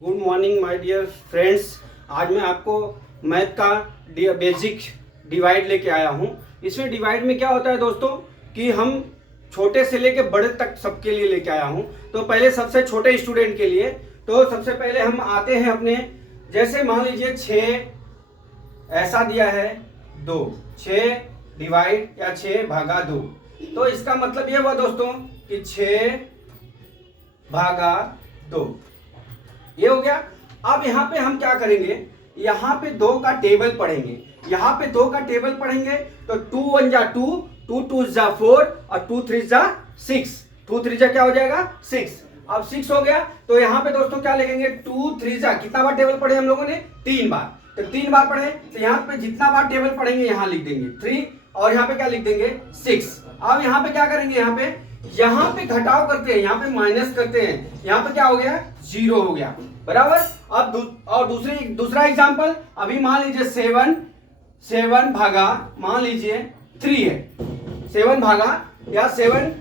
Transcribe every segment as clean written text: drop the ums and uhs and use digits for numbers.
Good morning my dear friends. आज मैं आपको मैथ का बेसिक डिवाइड लेके आया हूँ। इसमें डिवाइड में क्या होता है दोस्तों कि हम छोटे से लेके बड़े तक सबके लिए लेके आया हूँ। तो पहले सबसे छोटे स्टूडेंट के लिए तो सबसे पहले हम आते हैं अपने, जैसे मान लीजिए 6 ऐसा दिया है 2, 6 डिवाइड या 6 भागा 2। तो इसका मतलब ये हुआ दोस्तों कि 6 भागा 2 ये हो गया। अब यहाँ पे हम क्या करेंगे, यहाँ पे 2 का टेबल पढ़ेंगे। यहाँ पे 2 का टेबल पढ़ेंगे तो 2 1 जा 2, 2 2 जा 4 और 2 3 जा 6। 2 3 जा क्या हो जाएगा 6। अब 6 हो गया तो यहाँ पे दोस्तों क्या लिखेंगे 2 3 जा, कितना बार टेबल पढ़े हम लोगों ने 3 बार। तो 3 बार पढ़े तो यहाँ पे जितना बार टेबल पढ़ेंगे यहाँ लिख देंगे 3 और यहाँ पे क्या लिख देंगे 6। अब यहाँ पे क्या करेंगे, यहाँ पे घटाव करते हैं, यहाँ पे माइनस करते हैं, यहाँ पे क्या हो गया 0 हो गया बराबर। अब और दूसरा एग्जांपल, अभी मान लीजिए 7 भागा मान लीजिए 3 है, 7 भागा या 7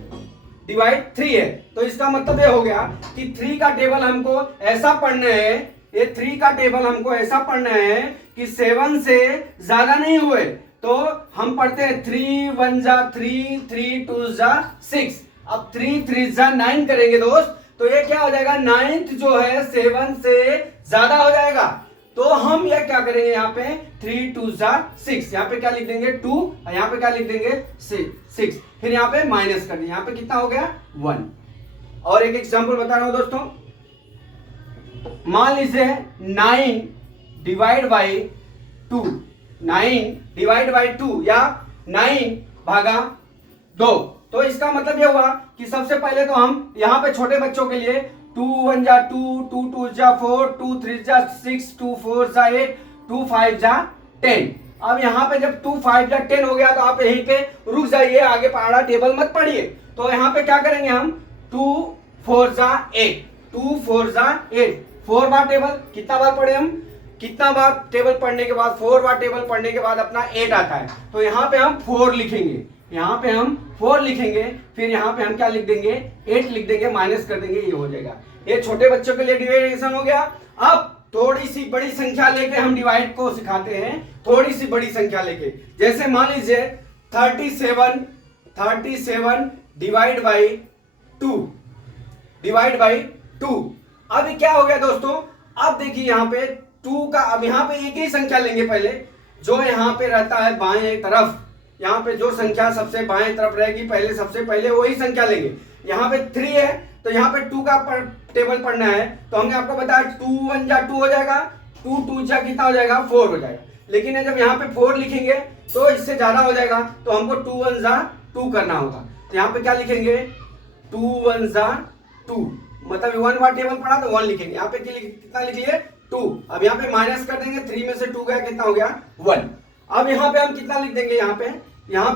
डिवाइड 3 है। तो इसका मतलब ये हो गया कि 3 का टेबल हमको ऐसा पढ़ना है, ये 3 का टेबल हमको ऐसा पढ़ना है कि 7 से ज्यादा नहीं हुए। तो हम पढ़ते हैं 3 1 जा 3, 3 2 जा 6। अब 3 3 जा 9 करेंगे दोस्त, तो ये क्या हो जाएगा 9th जो है 7 से ज्यादा हो जाएगा। तो हम ये क्या करेंगे, यहाँ पे 3 2 जा 6, यहाँ पे क्या लिख देंगे 2 और यहाँ पे क्या लिख देंगे 6। फिर यहाँ पे माइनस कर देंगे, यहाँ पे कितना हो गया 1। और एक एग्जांपल बता रहा हूं दोस्तों, मान लीजिए 9 डिवाइड बाई 2, 9 डिवाइड बाई 2 या 9 भागा 2। तो इसका मतलब यह हुआ कि सबसे पहले तो हम यहाँ पे छोटे बच्चों के लिए 2 1 जा 2, 2 2 जा 4, 2 3 जा 6, 2 4 जा 8, 2 5 जा 10। अब यहाँ पे जब 2 5 जा 10 हो गया तो आप यहीं पे रुक जाइए, आगे पढ़ा टेबल मत पढ़िए। तो यहाँ पे क्या करेंगे हम 2 4 जा 8, 2 4 जा 8, 4 बार टेबल कितना बार पढ़े हम, कितना बार टेबल पढ़ने के बाद 4 बार टेबल पढ़ने के बाद अपना 8 आता है। तो यहाँ पे हम 4 लिखेंगे, यहाँ पे हम 4 लिखेंगे, फिर यहाँ पे हम क्या लिख देंगे 8 लिख देंगे, माइनस कर देंगे, ये हो जाएगा। ये छोटे बच्चों के लिए डिवाइडेशन हो गया। अब थोड़ी सी बड़ी संख्या लेके हम डिवाइड को सिखाते हैं, थोड़ी सी बड़ी संख्या लेके। जैसे मान लीजिए 37 डिवाइड बाई 2, डिवाइड बाई 2। अब क्या हो गया दोस्तों, अब देखिए यहाँ पे 2 का, अब यहाँ पे एक ही संख्या लेंगे पहले, जो यहाँ पे रहता है बाएं तरफ, यहाँ पे जो संख्या सबसे बाएं तरफ रहेगी पहले, सबसे पहले वही संख्या लेंगे। यहाँ पे 3 है तो यहाँ पे 2 का टेबल पढ़ना है, तो हमने आपको बताया 2 1 जा 2 हो जाएगा, 2 2 जा कितना हो जाएगा 4 हो जाएगा। लेकिन जब यहाँ पे 4 लिखेंगे तो इससे ज्यादा हो जाएगा, तो हमको 2 1 जा 2 करना होगा। तो यहाँ पे क्या लिखेंगे 2 1 जा 2, मतलब 1 बार टेबल पढ़ा तो 1 लिखेंगे, यहाँ पे कितना लिख लिए 2। अब यहाँ पे माइनस कर देंगे, 3 में से 2 गया कितना हो गया 1। अब यहाँ पे हम कितना लिख देंगे, यहाँ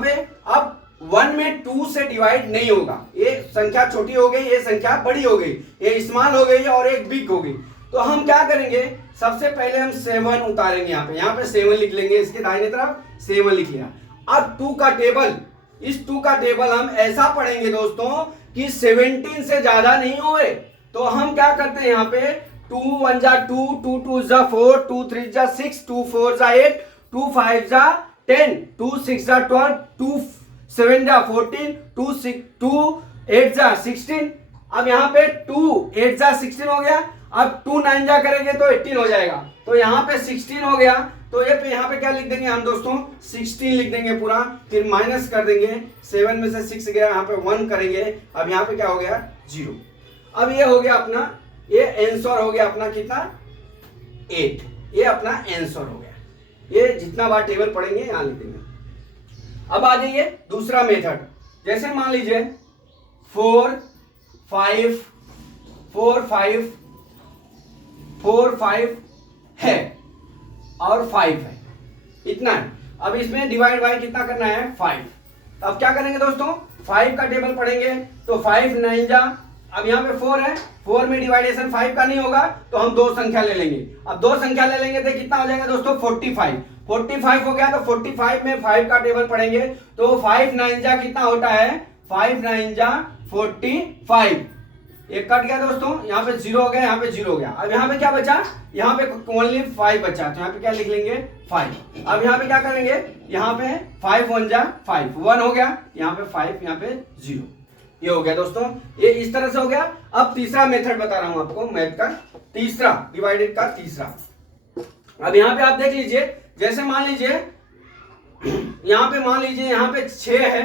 पे अब 1 में 2 से डिवाइड नहीं होगा, ये संख्या छोटी हो गई, ये संख्या बड़ी हो गई, ये स्मॉल हो गई और एक बिग हो गई। तो हम क्या करेंगे, सबसे पहले हम 7 उतारेंगे, यहाँ पे 7 लिख लेंगे, इसके दाहिने तरफ 7 लिख लिया। अब 2 का टेबल, इस 2 का टेबल हम ऐसा पढ़ेंगे दोस्तों कि 17 से ज्यादा नहीं हुए। तो हम क्या करते हैं, यहाँ पे 2 1 जा 2, 2 2 जा 4, 2 3 जा 6, 2 4 जा 8, 2 5 जा 10, 2 6 जा 12, 2 7 जा 14, 2 8 जा 16। अब यहाँ पे 2 8 जा 16 हो गया। अब 2 9 जा करेंगे तो 18 हो जाएगा, तो यहाँ पे 16 हो गया। तो ये पे यहाँ पे क्या लिख देंगे हम दोस्तों 16 लिख देंगे पूरा, फिर माइनस कर देंगे, 7 में से 6 गया, यहाँ पे 1 करेंगे। अब यहाँ पे क्या हो गया 0। अब ये हो गया अपना, ये आंसर हो गया अपना कितना 8, ये अपना आंसर हो गया। ये जितना बार टेबल पढ़ेंगे यहाँ लिख देंगे। अब आ जाइए दूसरा मेथड, जैसे मान लीजिए 4 5 है और 5 है, इतना है। अब इसमें डिवाइड बाय कितना करना है 5। अब क्या करेंगे दोस्तों 5 का टेबल पढ़ेंगे तो 5 9 जा, अब यहाँ पे 4 है, 4 में डिवाइडेशन 5 का नहीं होगा तो हम 2 संख्या ले लेंगे। अब 2 संख्या ले लेंगे तो कितना हो जाएगा दोस्तों 45 हो गया। तो 45 में 5 का टेबल पढ़ेंगे तो 5 9 जा कितना होता है 5 9 जा 45, एक कट गया दोस्तों, यहाँ पे 0 हो गया, यहाँ पे 0 हो गया। अब यहाँ पे क्या बचा, यहाँ पे ओनली 5 बचा, तो यहाँ पे क्या लिख लेंगे 5। अब यहाँ पे क्या करेंगे, यहाँ पे 5 1 जा 5, 1 हो गया, यहाँ पे 5, यहाँ पे 0। ये हो गया दोस्तों, ये इस तरह से हो गया। अब तीसरा मेथड बता रहा हूं आपको, मैथ का तीसरा, डिवाइडेड का तीसरा। अब यहाँ पे आप देख लीजिए, जैसे मान लीजिए यहाँ पे मान लीजिए यहाँ पे 6 है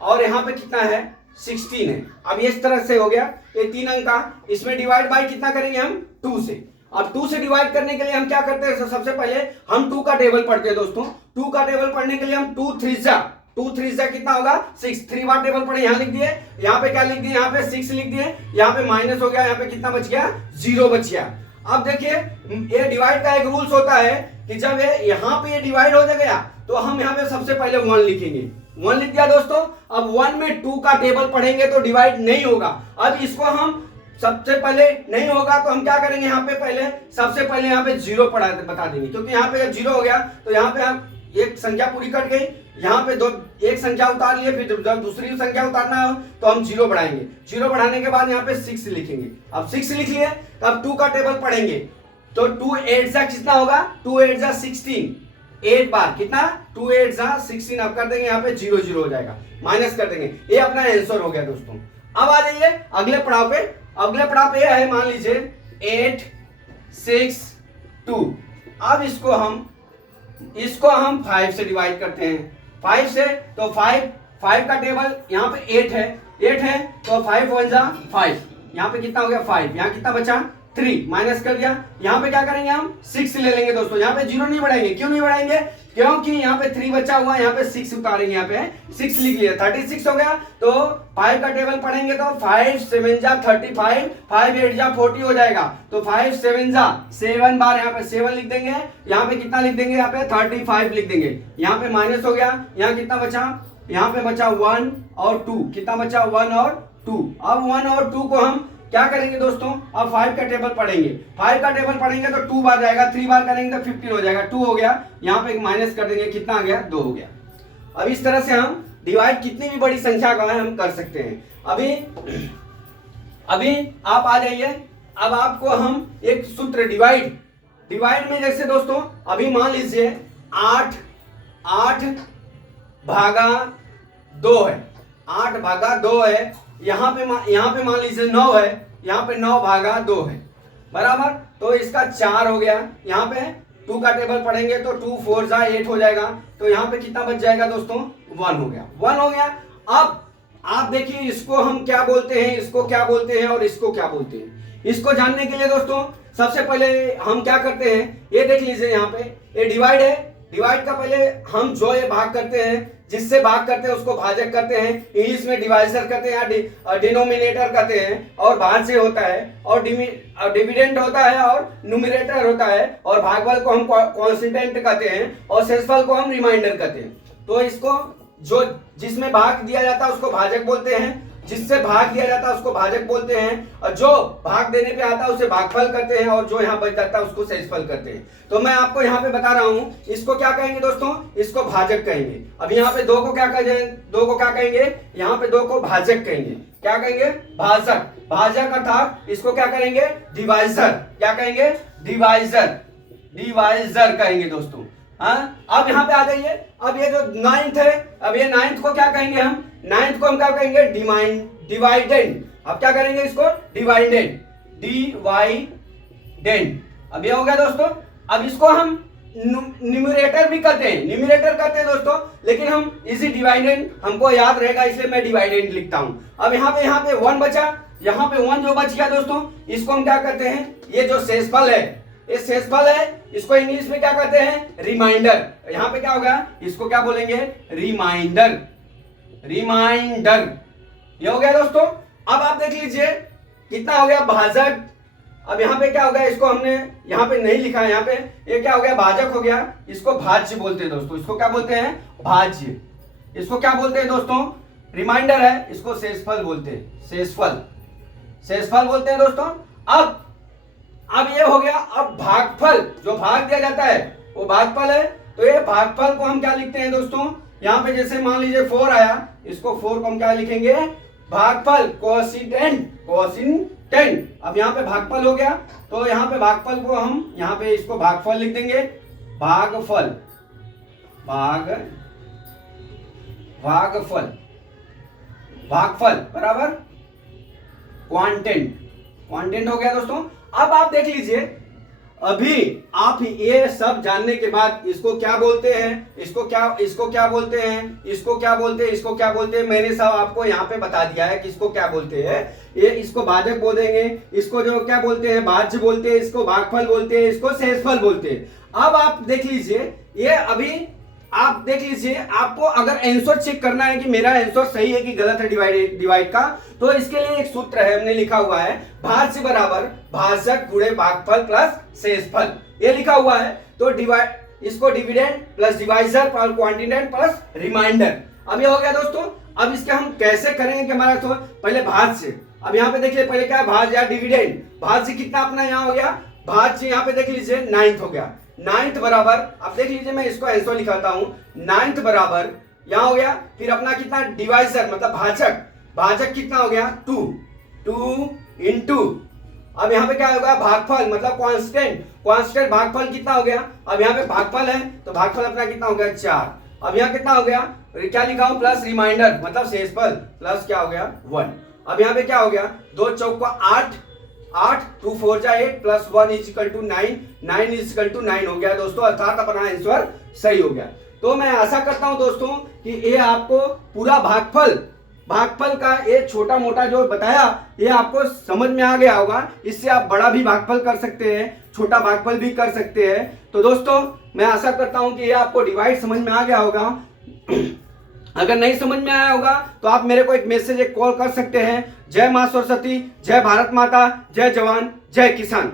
और यहाँ पे कितना है 16 है। अब ये इस तरह से हो गया, ये 3 अंक का, इसमें डिवाइड बाय कितना करेंगे हम 2 से। अब 2 से डिवाइड करने के लिए हम क्या करते हैं, सबसे पहले हम 2 का टेबल पढ़ते हैं दोस्तों। 2 का टेबल पढ़ने के लिए हम 2 3 जा कितना होगा 6, 3 बार टेबल पढ़े, यहाँ लिख दिए, यहाँ पे क्या लिख दिए, यहाँ पे 6 लिख दिए, यहाँ पे माइनस हो गया, यहाँ पे कितना बच गया 0 बच गया। अब देखिए ये डिवाइड का एक रूल्स होता है कि जब ये यहाँ पे ये डिवाइड हो गया तो हम यहाँ पे सबसे पहले 1 लिखेंगे। 1 लिख दिया दोस्तों। अब 1 में 2 का टेबल पढ़ेंगे तो डिवाइड नहीं होगा। अब इसको हम सबसे पहले नहीं होगा तो हम क्या करेंगे, यहाँ पे पहले सबसे पहले यहाँ पे 0 बता देंगे, क्योंकि यहाँ पे जब 0 हो गया तो यहाँ पे हम एक संख्या पूरी कट गई, यहाँ पे एक संख्या उतार लिए, फिर जब दूसरी संख्या उतारना हो तो हम 0 बढ़ाएंगे। 0 बढ़ाने के बाद यहाँ पे 6 लिखेंगे। अब 6 लिख लिए, तब 2 का टेबल पढ़ेंगे तो 2 8 जा कितना होगा, 2 8 जा 16, 8 बार कितना 2 8 जा 16। अब कर देंगे यहाँ पे 0 0 हो जाएगा, माइनस कर देंगे। ये अपना आंसर हो गया दोस्तों। अब आ जाइए अगले पड़ाव पे। अगले पड़ाव पे ये है, मान लीजिए 8 6 2। अब इसको हम 5 से डिवाइड करते हैं। 5 से तो 5 का टेबल यहाँ पे 8 है तो 5 1 जा 5, यहाँ पे कितना हो गया 5, यहाँ कितना बचा 3, माइनस कर दिया। यहाँ पे क्या करेंगे हम 6 ले लेंगे दोस्तों, यहाँ पे 0 नहीं बढ़ाएंगे। क्यों नहीं बढ़ाएंगे, क्योंकि यहाँ पे 3 बचा हुआ है, यहाँ पे 6 उतारेंगे, यहाँ पे 6 लिख लिया, 36 हो गया। तो 5 का टेबल पढ़ेंगे तो 5 7 जा 35, 5 8 जा 40 हो जाएगा। तो 5 7 जा 7 बार यहाँ पे 7 लिख देंगे, यहाँ पे कितना लिख देंगे, यहाँ पे 35 लिख देंगे। यहाँ पे माइनस हो गया, यहाँ कितना बचा, यहाँ पे बचा 1 और 2, कितना बचा 1 और 2। अब 1 और 2 को हम क्या करेंगे दोस्तों, अब 5 का टेबल पढ़ेंगे। 5 का टेबल पढ़ेंगे तो 2 बार जाएगा, 3 बार करेंगे तो 15 हो जाएगा, 2 हो गया। यहाँ पे एक माइनस कर देंगे, कितना आ गया 2 हो गया। अब इस तरह से हम डिवाइड कितनी भी बड़ी संख्या का है हम कर सकते हैं। अभी आप आ जाइए, अब आपको हम एक सूत्र डिवाइड में, जैसे दोस्तों अभी मान लीजिए 8 भागा 2 है, 8 भागा 2 है। यहाँ पे मान लीजिए 9 है, यहाँ पे 9 भागा 2 है, बराबर। तो इसका 4 हो गया। यहाँ पे 2 का टेबल पढ़ेंगे तो 2 4 जा 8 हो जाएगा। तो यहाँ पे कितना बच जाएगा दोस्तों, 1 हो गया, 1 हो गया। अब आप देखिए इसको हम क्या बोलते हैं, इसको क्या बोलते हैं और इसको क्या बोलते हैं। इसको जानने के लिए दोस्तों सबसे पहले हम क्या करते हैं, ये देख लीजिए, यहाँ पे ये डिवाइड है। डिवाइड का पहले हम जो ये भाग करते हैं, जिससे भाग करते हैं उसको भाजक करते हैं, इंग्लिश में डिवाइजर कहते हैं या डिनोमिनेटर कहते हैं, और भाज्य होता है, और डिविडेंड होता है, और न्यूमरेटर होता है, और भागफल को हम कॉन्स्टेंट कहते हैं, और शेषफल को हम रिमाइंडर कहते हैं। तो इसको जो जिसमें भाग दिया जाता है उसको भाजक बोलते हैं, जिससे भाग दिया जाता है उसको भाजक बोलते हैं, और जो भाग देने पे आता है उसे भागफल करते हैं, और जो यहाँ बच जाता है उसको शेषफल करते हैं। तो मैं आपको यहाँ पे बता रहा हूँ, इसको क्या कहेंगे दोस्तों, इसको भाजक कहेंगे। अब यहाँ पे 2 को क्या कहेंगे, यहाँ पे 2 को भाजक कहेंगे। क्या कहेंगे, भाजक अर्थात इसको क्या करेंगे, डिवाइजर। क्या कहेंगे, डिवाइजर कहेंगे दोस्तों। हाँ, अब यहाँ पे आ जाइए। अब ये जो 9th है, अब ये 9th को क्या कहेंगे, हम 9th को हम क्या कहेंगे, डिवाइडेंड। अब क्या करेंगे इसको, डिवाइडेंड। अब ये हो गया दोस्तों। अब इसको हम न्यूमरेटर भी कहते हैं दोस्तों, लेकिन हम इसी डिवाइडेंड हमको याद रहेगा, इसलिए मैं डिवाइडेंड लिखता हूं। अब यहाँ पे 1 बचा, यहाँ पे 1 जो बच गया दोस्तों, इसको हम क्या करते हैं, ये जो शेषफल है, ये शेषफल है, इसको इंग्लिश में क्या कहते हैं, रिमाइंडर। यहाँ पे क्या होगा, इसको क्या बोलेंगे, रिमाइंडर। ये हो गया दोस्तों। अब आप देख लीजिए कितना हो गया, भाजक। अब यहाँ पे क्या हो गया, इसको हमने यहाँ पे नहीं लिखा है, यहाँ पे ये क्या हो गया, भाजक हो गया। इसको भाज्य बोलते हैं दोस्तों, इसको क्या बोलते हैं, भाज्य। इसको क्या बोलते हैं दोस्तों, रिमाइंडर है, इसको शेषफल बोलते हैं, शेषफल बोलते हैं दोस्तों। अब ये हो गया। अब भागफल, जो भाग दिया जाता है वो भागफल है। तो ये भागफल को हम क्या लिखते हैं दोस्तों, यहाँ पे जैसे मान लीजिए 4 आया, इसको 4 को हम क्या लिखेंगे, भागफल कोसिंटेंट। अब यहाँ पे भागफल हो गया, तो यहाँ पे भागफल को हम यहाँ पे इसको भागफल लिख देंगे, भागफल बराबर क्वांटेंट हो गया दोस्तों। अब आप देख लीजिए, अभी आप ये सब जानने के बाद इसको क्या बोलते हैं, इसको क्या बोलते हैं, इसको क्या बोलते हैं, मैंने सब आपको यहाँ पे बता दिया है कि इसको क्या बोलते हैं। ये इसको भाजक बोलेंगे, इसको जो क्या बोलते हैं भाज्य बोलते हैं, इसको भागफल बोलते हैं, इसको शेषफल बोलते हैं। अब आप देख लीजिए, ये अभी आप देख लीजिए, आपको अगर आंसर चेक करना है कि मेरा आंसर सही है कि गलत है डिवाइड का, तो इसके लिए एक सूत्र है, हमने लिखा हुआ है भाज्य बराबर भाजक गुणे भागफल प्लस शेषफल, ये लिखा हुआ है। तो इसको dividend plus divisor plus quotient plus remainder. अब ये हो गया दोस्तों। अब इसके हम कैसे करेंगे कि हमारा तो पहले भाज्य, अब यहाँ पे देखिए पहले क्या है भाज्य या डिविडेंड। भाज्य कितना अपना यहाँ हो गया, भाज्य यहाँ पे देख लीजिए 9 हो गया, 9 बराबर, अब देख लीजिए मैं इसको आंसर लिखाता हूं, 9 बराबर यहां हो गया, फिर अपना कितना डिवाइजर मतलब भाजक कितना हो गया 2 इंटू, अब यहाँ पे क्या होगा भागफल मतलब कांस्टेंट भागफल कितना हो गया, अब यहाँ पे भागफल है तो भागफल अपना कितना हो गया 4, अब यहाँ कितना हो गया क्या लिखा हूं प्लस रिमाइंडर मतलब शेषफल प्लस क्या हो गया 1। अब यहाँ पे क्या हो गया 2 चौक 8 2 4 जा 8 प्लस 1 इज इक्वल टू 9 हो गया दोस्तों, अर्थात अपना आंसर सही हो गया। तो मैं आशा करता हूं दोस्तों कि ये आपको पूरा भागफल का ये छोटा मोटा जो बताया ये आपको समझ में आ गया होगा। इससे आप बड़ा भी भागफल कर सकते हैं, छोटा भागफल भी कर सकते हैं। तो दोस्तों मैं आशा करता हूं कि ये आपको डिवाइड समझ में आ गया होगा। अगर नहीं समझ में आया होगा तो आप मेरे को एक मैसेज एक कॉल कर सकते हैं। जय मां सरस्वती, जय भारत माता, जय जवान, जय किसान।